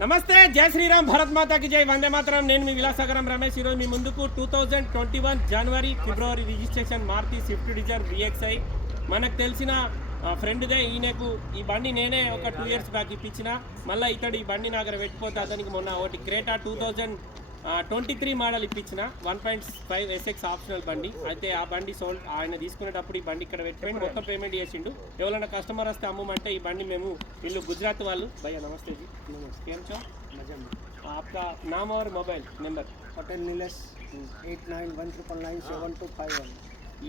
నమస్తే, జై శ్రీరామ్, భరత్ మాతాకి జై, వందే మాతరం. నేను మీ విలాసాగరం రమేష్. ఈరోజు మీ ముందుకు 2021 జనవరి ఫిబ్రవరి registration Maruti Swift Dzire VXi. మనకు తెలిసిన ఫ్రెండ్దే. ఈయనకు ఈ బండి నేనే ఒక 2 years బ్యాక్ ఇప్పించిన. మళ్ళీ ఇతడు ఈ బండి నా దగ్గర పెట్టిపోతే అతనికి మొన్న ఒకటి క్రేటా 2023 మోడల్ ఇప్పించిన 1.5 SX ఆప్షనల్ బండి. అయితే ఆ బండి సోల్డ్. ఆయన తీసుకునేటప్పుడు ఈ బండి ఇక్కడ పెట్టిపోయింది, మొత్తం పేమెంట్ చేసిండు. ఎవరైనా కస్టమర్ వస్తే అమ్మమంటే ఈ బండి మేము వీళ్ళు గుజరాత్ వాళ్ళు. భయ్యా నమస్తే जी. केम छो? आपका नाम और मोबाइल नंबर? पटेल नीलेश 8919997251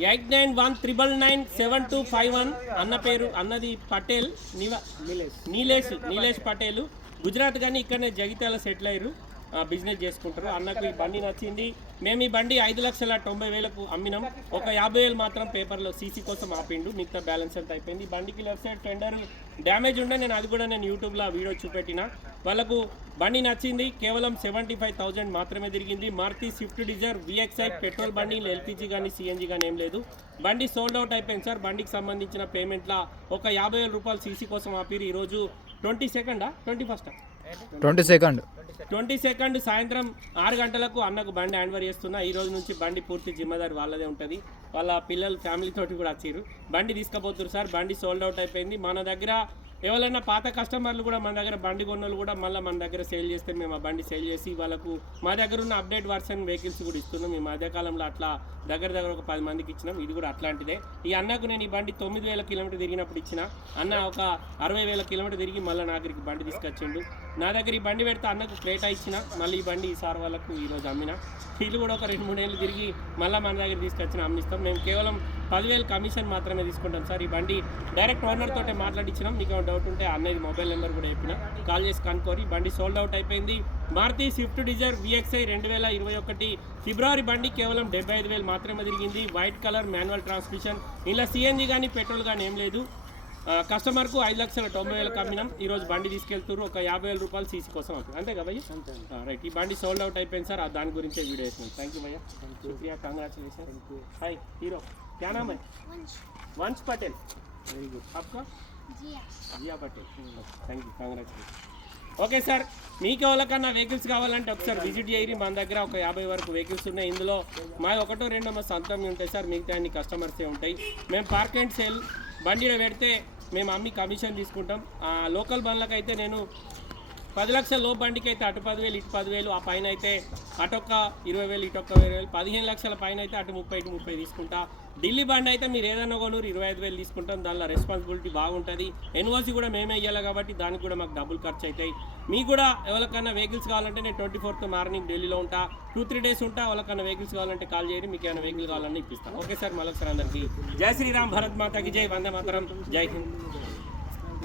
8919997251. అన్న పేరు అన్నది పటేల్ నీలేష్ పటేల్. గుజరాత్ కానీ ఇక్కడనే జగిత్యాల సెటిల్ అయ్యారు, బిజినెస్ చేసుకుంటారు. అన్నకు ఈ బండి నచ్చింది. మేము ఈ బండి 5,90,000 అమ్మినాం. ఒక 50,000 మాత్రం పేపర్లో సీసీ కోసం ఆపిండు, మిగతా బ్యాలెన్స్ అంతా అయిపోయింది. బండికి లెఫ్ట్ సైడ్ టెండర్ డ్యామేజ్ ఉండే, నేను అది కూడా యూట్యూబ్లో వీడియో చూపెట్టిన. వాళ్ళకు బండి నచ్చింది. కేవలం 75,000 మాత్రమే తిరిగింది. Maruti Swift Dzire VXi petrol బండి, LPG కానీ CNG కానీ ఏం లేదు. బండి సోల్డ్ అవుట్ అయిపోయింది సార్. బండికి సంబంధించిన పేమెంట్లో ఒక 50,000 రూపాయలు సీసీ కోసం ఆపిరు. ఈరోజు 22 సాయంత్రం 6 గంటలకు అన్నకు బండి హ్యాండ్ ఓవర్ చేస్తున్నా. ఈ రోజు నుంచి బండి పూర్తి జిమ్మదారి వాళ్ళదే ఉంటుంది. వాళ్ళ పిల్లలు ఫ్యామిలీ తోటి కూడా వచ్చారు. బండి తీసుకుపోతున్నారు సార్. బండి సోల్డ్ అవుట్ అయిపోయింది. మన దగ్గర ఎవరైనా పాత కస్టమర్లు కూడా మన దగ్గర బండి కొన్నోళ్ళు కూడా మళ్ళీ మన దగ్గర సేల్ చేస్తే మేము ఆ బండి సేల్ చేసి వాళ్ళకు మా దగ్గర ఉన్న అప్డేట్ వర్షన్ వెహికల్స్ కూడా ఇస్తున్నాం. ఈ మధ్యకాలంలో అట్లా దగ్గర ఒక 10 మందికి ఇచ్చినాం. ఇది కూడా అట్లాంటిదే. ఈ అన్నకు నేను ఈ బండి 9,000 కిలోమీటర్ తిరిగినప్పుడు ఇచ్చిన. అన్న ఒక 60,000 కిలోమీటర్ తిరిగి మళ్ళీ నా దగ్గరికి బండి తీసుకొచ్చిండు. నా దగ్గర ఈ బండి పెడితే అన్నకు క్రేటా ఇచ్చిన. మళ్ళీ ఈ బండి ఈసారి వాళ్ళకు ఈరోజు అమ్మిన. వీళ్ళు కూడా ఒక 2-3 ఏళ్ళు తిరిగి మళ్ళీ మన దగ్గర తీసుకొచ్చిన అమ్మిస్తాం. మేము కేవలం 10,000 కమిషన్ మాత్రమే తీసుకుంటాం సార్. ఈ బండి డైరెక్ట్ ఓనర్ తోటే మాట్లాడించినాం. మీకు డౌట్ ఉంటే అన్నది మొబైల్ నెంబర్ కూడా చెప్పిన, కాల్ చేసి కనుక్కోరి. బండి సోల్డ్ అవుట్ అయిపోయింది. మారుతి స్విఫ్ట్ డిజైర్ VXi 2021 ఫిబ్రవరి బండి కేవలం 75,000 మాత్రమే తిరిగింది. White colour manual transmission. ఇలా CNG కానీ పెట్రోల్ కానీ ఏం లేదు. కస్టమర్కు 5,90,000 అమ్మినాం. ఈరోజు బండి తీసుకెళ్తారు. ఒక 50,000 రూపాయలు సీసీ కోసం అవుతుంది. అంతే కదా భయ్య? రైట్. ఈ బండి సోల్డ్ అవుట్ అయిపోయింది సార్. దాని గురించే వీడియో వేసినాం. థ్యాంక్ యూ భయ్య. శుక్రియా, కంగ్రాచులేషన్. హాయ్ హీరో, क्या नाम है? वंश पटेल. Very good. आपका? Jiya Patel. Thank you, congratulation. Okay sir, మీకు ఎవరికన్నా వెహికల్స్ కావాలంటే ఒకసారి విజిట్ చేయరి. మన దగ్గర ఒక 50 వరకు వెహికల్స్ ఉన్నాయి. ఇందులో మా 1-2 మా సొంతం ఉంటాయి సార్. మిగతా అన్ని కస్టమర్సే ఉంటాయి. మేము పార్క్ అండ్ సేల్ బండిలో పెడితే మేము అమ్మి కమిషన్ తీసుకుంటాం. లోకల్ బండ్లకు అయితే నేను 10 లక్షల లో బండికి అయితే అటు 10,000 ఇటు 10,000, ఆ పైన అయితే అటొక్క 20,000 ఇటొక్క 20,000, 15 లక్షల పైన అయితే అటు 30 ఇటు 30 తీసుకుంటా. ఢిల్లీ బండి అయితే మీరు ఏదైనా కొనూరు 25,000 తీసుకుంటాం. దానిలో రెస్పాన్సిబిలిటీ బాగుంటుంది. NOC కూడా మేమే ఇవ్వాలి కాబట్టి దానికి కూడా మాకు డబ్బులు ఖర్చు అవుతాయి. మీకు కూడా ఎవరికన్నా వెహికల్స్ కావాలంటే నేను 24th మార్నింగ్ ఢిల్లీలో ఉంటా. 2-3 డేస్ ఉంటా. ఎవరికన్నా వెహికల్స్ కావాలంటే కాల్ చేయరు. మీకు ఏమైనా వెహికల్ కావాలన్నా ఇప్పిస్తాను. ఓకే సార్, మళ్ళొకసారి అందరికీ జై శ్రీరామ్, భరత్ మాతాకి జై, వందే మాతరం, జై హింద్.